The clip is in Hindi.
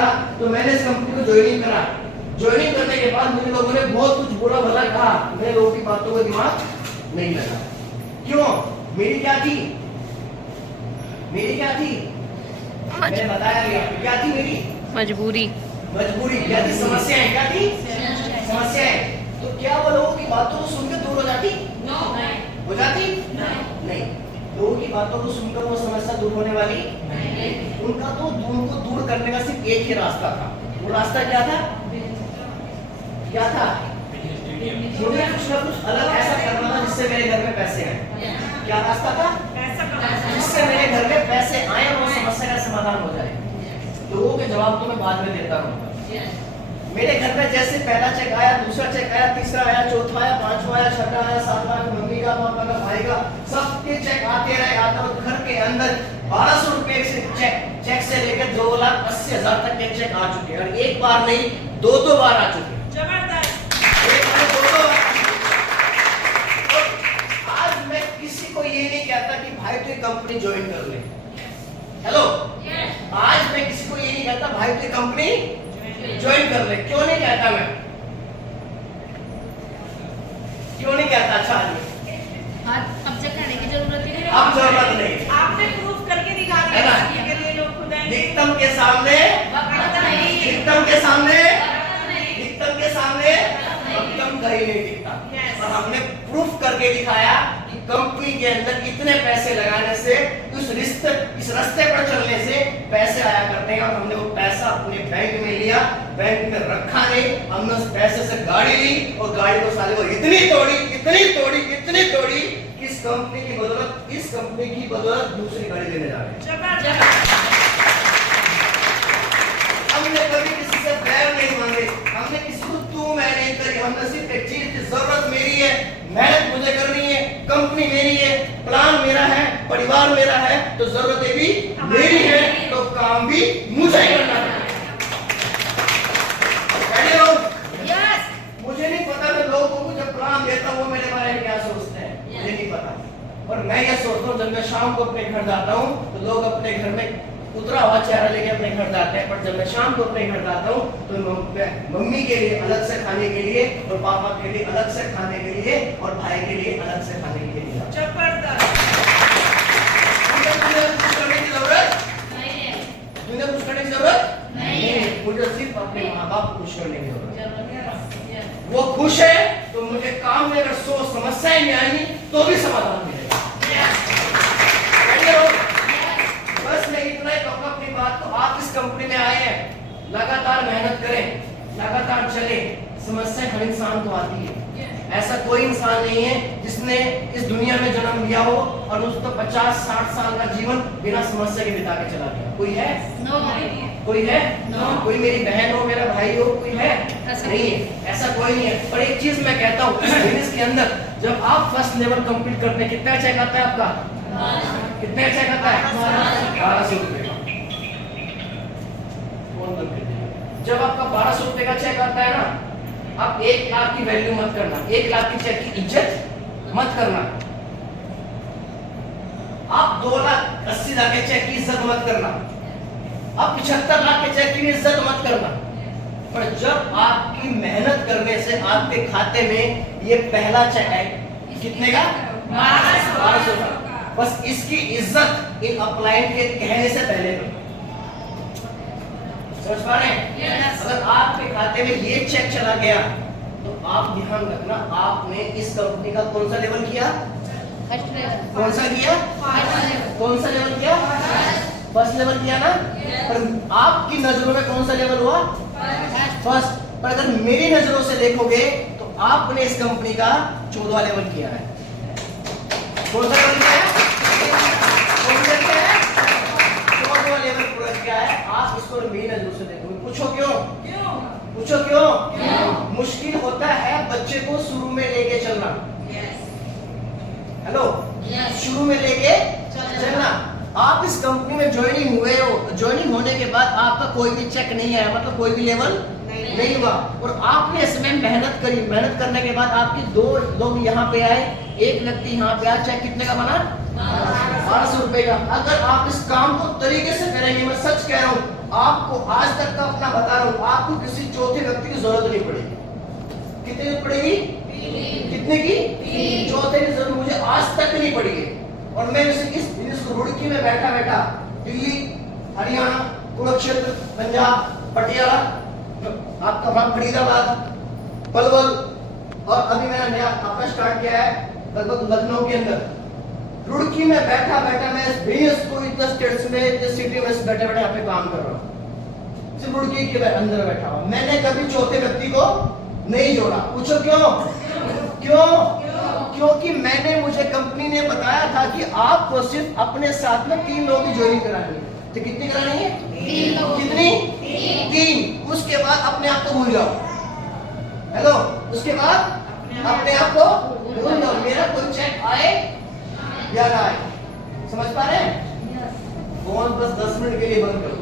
था तो मैंने इस कंपनी को ज्वाइनिंग करा। ज्वाइनिंग करने के बाद मुझे लोगों ने बहुत कुछ बुरा भला कहा, मेरे लोगों की बातों का दिमाग नहीं लगा। क्यों? मेरी क्या थी? मैंने बताया भी आपको क्या थी मेरी मजबूरी। क्या थी? समस्याएं। क्या थी? समस्याएं। तो क्या वो लोगों की बातों को सुनकर दूर हो जाती? हो जाती? नहीं। लोगों की बातों को सुनकर वो समस्या दूर होने वाली नहीं। उनको दूर करने का सिर्फ एक ही रास्ता था। वो रास्ता क्या था? मुझे कुछ ना कुछ अलग ऐसा करना था जिससे मेरे घर में पैसे आए। क्या रास्ता था? जिससे मेरे घर में पैसे आए और वो समस्या का समाधान हो जाए। लोगों के जवाब तो मैं बाद में देता रहूंगा। मेरे घर में जैसे पहला चेक आया, दूसरा चेक आया, तीसरा आया, चौथा आया, पांचवा आया, छठा आया, सातवां, मम्मी का, पापा का, भाई का, सबके चेक आते रहे। और घर के अंदर 1200 रुपए से चेक से लेकर 2,80,000 तक के चेक आ चुके हैं। और एक बार नहीं, दो बार आ चुके हैं। आज मैं किसी को ये नहीं कहता कि भाई तू कंपनी ज्वाइन कर ले। हेलो, आज मैं किसी को ये नहीं कहता भाई तू कंपनी ज्वाइन कर ले। क्यों नहीं कहता मैं? क्यों नहीं कहता? अच्छा, अब जब कहने की जरूरत ही नहीं। अब जरूरत नहीं। आपने प्रूफ करके दिखा दिया के लिए लोग खुद आएंगे। विक्टिम के सामने विक्टिम कहीं नहीं दिखता। और हमने प्रूफ करके दिखाया कि कंपनी के अंदर इतने पैसे लगाने से, इस रास्ते पर चलने से पैसे आया करते हैं। और हमने वो पैसा अपने बैंक में लिया, बैंक में रखा नहीं। हमने उस पैसे से गाड़ी ली और गाड़ी को साले को इतनी तोड़ी कि इस कंपनी की बदौलत दूसरी गाड़ी लेने जा रहे हैं। हमने कभी किसी से बैर नहीं मांगे, हमने किसी को तू मैं नहीं करी। हमने सिर्फ एक चीज की जरूरत मेरी है, मेहनत मुझे करनी है, कंपनी मेरी है, प्लान मेरा है, परिवार मेरा है, तो जरूरतें भी मेरी है, तो काम भी मुझे करना है। मुझे नहीं पता मैं लोगों को जब प्लान देता हूँ वो मेरे बारे में क्या सोचते हैं, मुझे नहीं पता। और मैं ये सोचता हूँ जब मैं शाम को अपने घर जाता हूँ तो लोग अपने घर में उतरा हुआ चेहरा लेके अपने घर जाते हैं। पर जब मैं शाम को अपने घर जाता हूँ तो मम्मी के लिए अलग से खाने के लिए, और पापा के लिए अलग से खाने के लिए, और भाई के लिए अलग से खाने के लिए कुछ करने की जरूरत नहीं। मुझे सिर्फ अपने माँ बाप को खुश करने की जरूरत है। वो खुश है तो मुझे काम में अगर 100 समस्याएं भी आएंगी तो भी समाधान मिलेगा। बस मैं इतना ही कहूँगा अपनी बात को। आप इस कंपनी में आए हैं, लगातार मेहनत करें, लगातार चले। समस्या हर इंसान को आती है। ऐसा कोई इंसान नहीं है जिसने इस दुनिया में जन्म लिया हो और उसको 50-60 साल का जीवन बिना समस्या के बिता के चला गया। कोई है? कोई है? कोई मेरी बहन हो, मेरा भाई हो, कोई है? नहीं है, ऐसा कोई नहीं है। पर एक चीज मैं कहता हूँ, इस बिजनेस के अंदर जब आप फर्स्ट लेवल कंप्लीट करते हैं, कितना चेक आता है आपका? कितने चेक आता है? 1200 रुपए का। जब आपका 1200 रुपए का चेक आता है ना, आप 1 लाख की वैल्यू मत करना, 1 लाख की चेक की इज्जत मत करना, आप 2,80,000 के चेक की इज्जत मत करना, आप 75 लाख के चेक की इज्जत मत करना। पर जब आपकी मेहनत करने से आपके खाते में ये पहला चेक है, कितने का? 1200 का। बस इसकी इज्जत इन अपलाइन के कहने से पहले करो। समझ पा रहे हैं? अगर आपके खाते में ये चेक चला गया तो आप ध्यान रखना, आपने इस कंपनी का कौन सा लेवल किया? कौन सा किया? कौन सा लेवल किया? फर्स्ट लेवल किया ना? पर आपकी नजरों में कौन सा लेवल हुआ? फर्स्ट। पर अगर मेरी नजरों से देखोगे तो आपने इस कंपनी का 14वां लेवल किया है। कौन सा लेवल किया है? 14वां लेवल पूरा किया है। आप इसको मेरी नजरों से देखोगे। पूछो क्यों? पूछो क्यों? मुश्किल होता है बच्चे को शुरू में लेके चलना। हेलो, शुरू में लेके चलना। आप इस कंपनी में ज्वाइनिंग हुए हो, ज्वाइनिंग होने के बाद आपका कोई भी चेक नहीं आया, मतलब कोई भी लेवल नहीं हुआ, और आपने इसमें मेहनत करी। मेहनत करने के बाद आपके 2 लोग यहाँ पे आए, एक व्यक्ति यहाँ पे आया, चेक कितने का बना? 1200 रुपए का। अगर आप इस काम को तरीके से करेंगे, मैं सच कह रहा हूँ, आपको आज तक का अपना बता रहा हूं, आपको किसी चौथे व्यक्ति की जरूरत नहीं पड़ेगी। कितने की पड़ेगी? कितने की? चौथे की जरूरत मुझे आज तक नहीं पड़ी है। और मैं इस रुड़की में बैठा बैठा दिल्ली, हरियाणा, कुरुक्षेत्र, पंजाब, पटियाला, आपका फरीदाबाद, पलवल, और अभी मैंने नया आपका स्टार्ट किया है लगभग लखनऊ के अंदर। रुड़की में बैठा बैठा मैं वेरियस को इतना स्टेट्स में, इतने सिटी में बैठे बैठे यहाँ पे काम कर रहा हूँ, सिर्फ रुड़की के अंदर बैठा हुआ। मैंने कभी चौथे व्यक्ति को नहीं जोड़ा। पूछो क्यों? क्यों? क्योंकि मुझे कंपनी ने बताया था कि आपको सिर्फ अपने साथ में 3 लोगों की ज्वाइनिंग करानी है। तो कितनी करानी है? 3 लोग। कितनी? 3। उसके बाद अपने आप को भूल जाओ। हेलो, उसके बाद अपने आप को भूल जाओ। मेरा कोई चेक आए या ना आए, समझ पा रहे हैं? फोन बस 10 मिनट के लिए बंद करो।